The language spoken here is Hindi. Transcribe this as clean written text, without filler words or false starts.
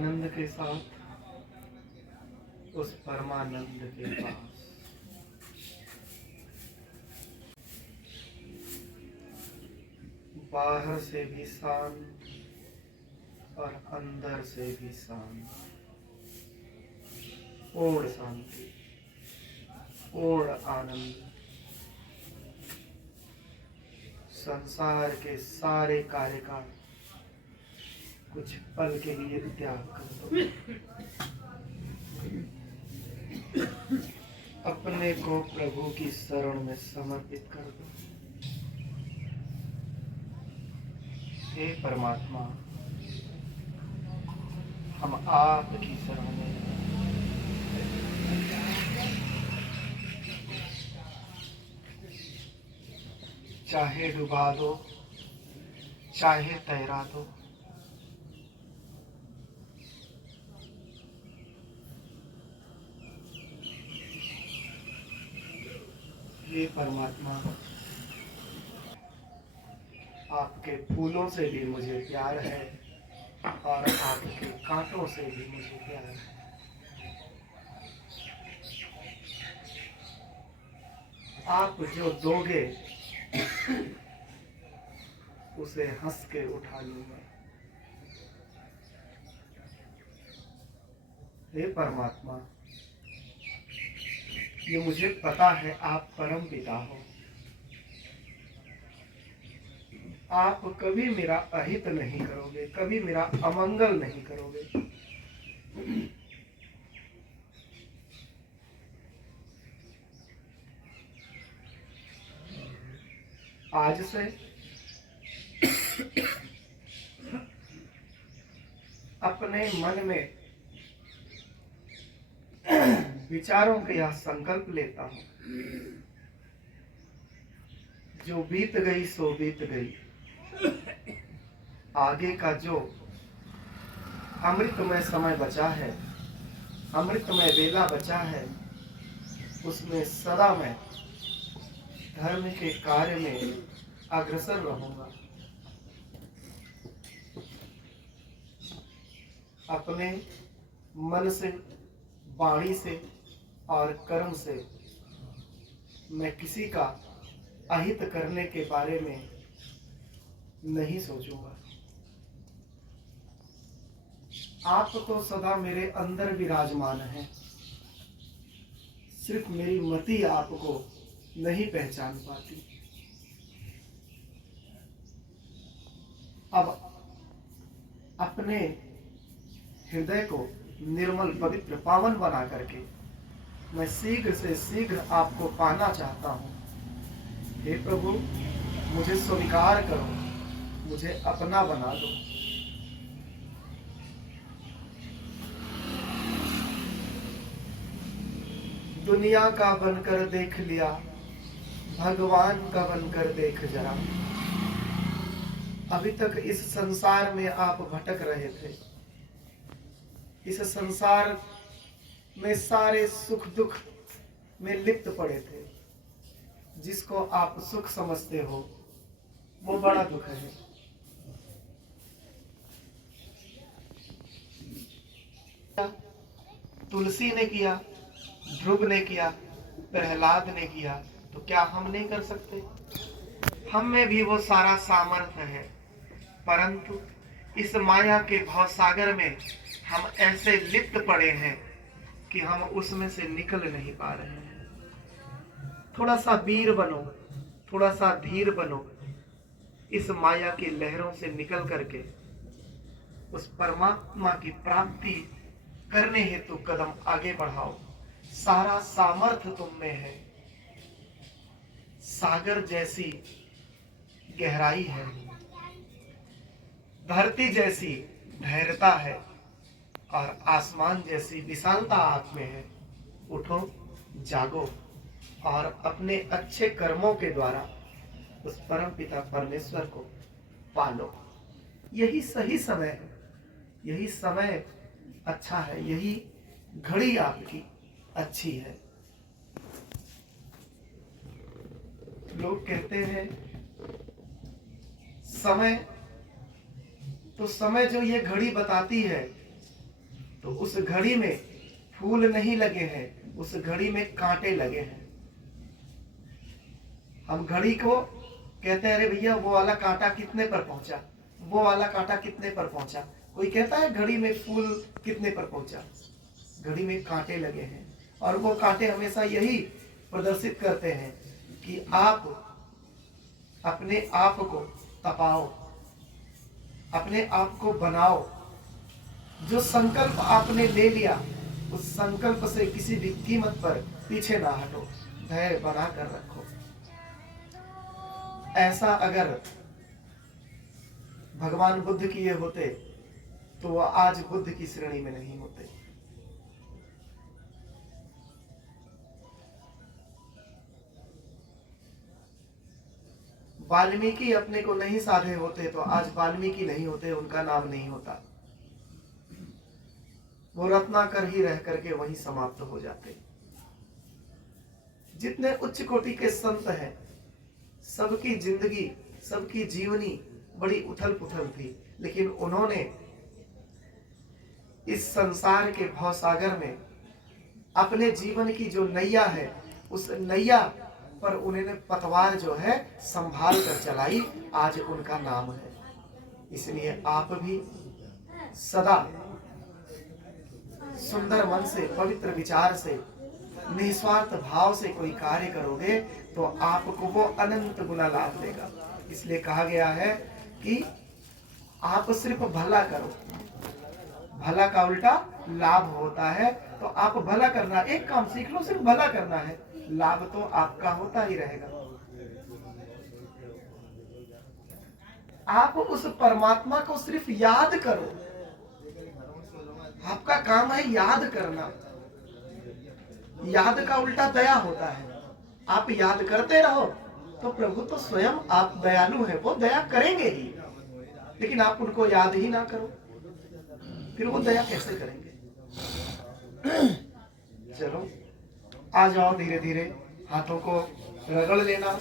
आनंद के साथ उस परमानंद के पास। बाहर से भी शांत और अंदर से भी शांत। पूर्ण शांति, पूर्ण आनंद। संसार के सारे कार्य का कुछ पल के लिए त्याग कर दो। अपने को प्रभु की शरण में समर्पित कर दो। हे परमात्मा, हम आपकी शरण में हैं। चाहे डुबा दो, चाहे तैरा दो, हे परमात्मा, आपके फूलों से भी मुझे प्यार है और आपके कांटों से भी मुझे प्यार है। आप जो दोगे उसे हंस के उठा लूंगा। हे परमात्मा, ये मुझे पता है आप परम पिता हो। आप कभी मेरा अहित नहीं करोगे, कभी मेरा अमंगल नहीं करोगे। आज से अपने मन में विचारों का यह संकल्प लेता हूं, जो बीत गई सो बीत गई। आगे का जो अमृतमय समय बचा है, अमृतमय वेला बचा है, उसमें सदा मैं धर्म के कार्य में अग्रसर रहूंगा। अपने मन से, वाणी से और कर्म से मैं किसी का अहित करने के बारे में नहीं सोचूंगा। आप तो सदा मेरे अंदर विराजमान हैं, सिर्फ मेरी मति आपको नहीं पहचान पाती। अब अपने हृदय को निर्मल, पवित्र, पावन बना करके मैं शीघ्र से शीघ्र आपको पाना चाहता हूँ। हे प्रभु, मुझे स्वीकार करो, मुझे अपना बना दो। दुनिया का बनकर देख लिया, भगवान का बनकर देख जरा। अभी तक इस संसार में आप भटक रहे थे। इस संसार में सारे सुख दुख में लिप्त पड़े थे। जिसको आप सुख समझते हो वो बड़ा दुख है। तुलसी ने किया, ध्रुव ने किया, प्रहलाद ने किया, तो क्या हम नहीं कर सकते? हम में भी वो सारा सामर्थ्य है, परंतु इस माया के भवसागर में हम ऐसे लिप्त पड़े हैं कि हम उसमें से निकल नहीं पा रहे हैं। थोड़ा सा वीर बनो, थोड़ा सा धीर बनो, इस माया की लहरों से निकल करके उस परमात्मा की प्राप्ति करने हेतु कदम आगे बढ़ाओ। सारा सामर्थ्य तुम में है। सागर जैसी गहराई है, धरती जैसी धैर्यता है और आसमान जैसी विशालता आप में है। उठो, जागो और अपने अच्छे कर्मों के द्वारा उस परम पिता परमेश्वर को पालो। यही सही समय है, यही समय अच्छा है, यही घड़ी आपकी अच्छी है। लोग कहते हैं समय, तो समय जो ये घड़ी बताती है तो उस घड़ी में फूल नहीं लगे हैं, उस घड़ी में कांटे लगे हैं। हम घड़ी को कहते हैं, अरे भैया वो वाला कांटा कितने पर पहुंचा, वो वाला कांटा कितने पर पहुंचा। कोई कहता है घड़ी में फूल कितने पर पहुंचा। घड़ी में कांटे लगे हैं, और वो कांटे हमेशा यही प्रदर्शित करते हैं कि आप अपने आप को तपाओ, अपने आप को बनाओ। जो संकल्प आपने ले लिया, उस संकल्प से किसी भी कीमत पर पीछे ना हटो, धैर्य बना कर रखो। ऐसा अगर भगवान बुद्ध किए होते तो वह आज बुद्ध की श्रेणी में नहीं होते। वाल्मीकि अपने को नहीं साधे होते तो आज वाल्मीकि नहीं होते, उनका नाम नहीं होता। वो रत्नाकर ही रह करके वहीं समाप्त हो जाते। जितने उच्च कोटि के संत हैं, सबकी जिंदगी, सबकी जीवनी बड़ी उथल पुथल थी, लेकिन उन्होंने इस संसार के भवसागर में अपने जीवन की जो नैया है, उस नैया पर उन्होंने पतवार जो है संभाल कर चलाई, आज उनका नाम है। इसलिए आप भी सदा सुंदर मन से, पवित्र विचार से, निस्वार्थ भाव से कोई कार्य करोगे तो आपको वो अनंत गुना लाभ देगा। इसलिए कहा गया है कि आप सिर्फ भला करो, भला का उल्टा लाभ होता है। तो आप भला करना, एक काम सीख लो, सिर्फ भला करना है, लाभ तो आपका होता ही रहेगा। आप उस परमात्मा को सिर्फ याद करो, आपका काम है याद करना। याद का उल्टा दया होता है। आप याद करते रहो तो प्रभु तो स्वयं आप दयालु हैं, वो दया करेंगे ही। लेकिन आप उनको याद ही ना करो, फिर वो दया कैसे करेंगे। चलो आ जाओ, धीरे धीरे हाथों को रगड़ लेना।